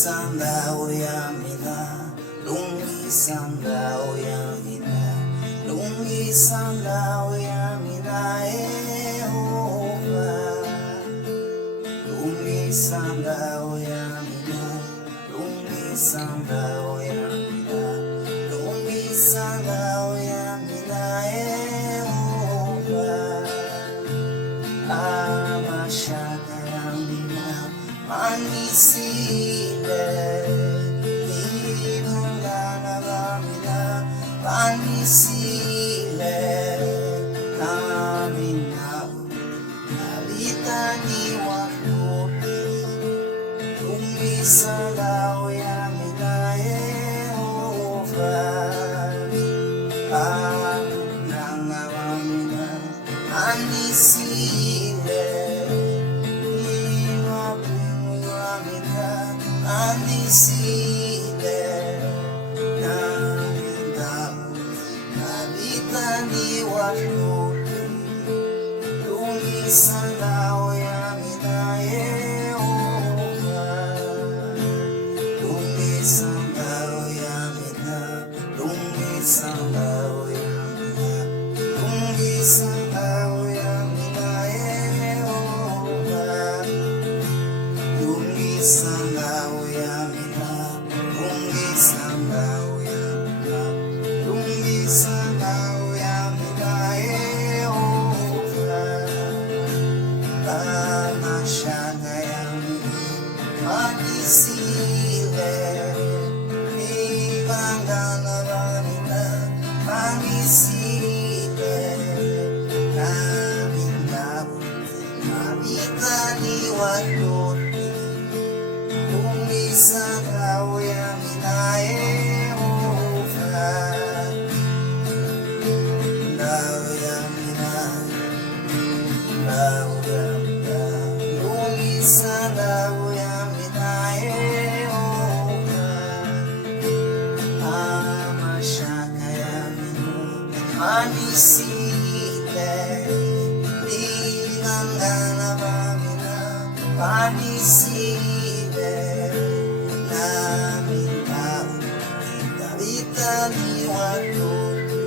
Lungisanda oyamina, lungisanda oyamina, lungisanda oyamina Jehovah. Lungisanda oyamina, lungisanda oyamina, lungisanda oyamina Jehovah. Amashaka yamina, manisile, ibangana bamina, manisile, namina, nalitani wakuri, lumisala oyamina Jehovah. Amina bamina, manisile, Anisile namindamu nalitani wakuri lumisanda oyamina Jehovah. Lumisanda oyamina, lumisanda oyamina, lumisanda oyamina Jehovah. Lumisanda oyamina, lumisanda oyamina, lumisanda oyamina Jehovah. Amashaka yamina, manisile, ibangana bamina, manisile, namindamu, nalitani wakuri, lumisanda oyamina Jehovah. Oyamina, oyamina, lumisanda oyamina Jehovah. Amashaka yamina, manisile, ibangana bamina, manisile, namindamu, nalitani wakuri,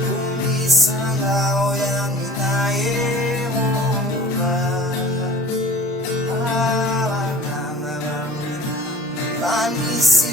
lumisanda oyamina Jehovah. Amina bamina, manisile.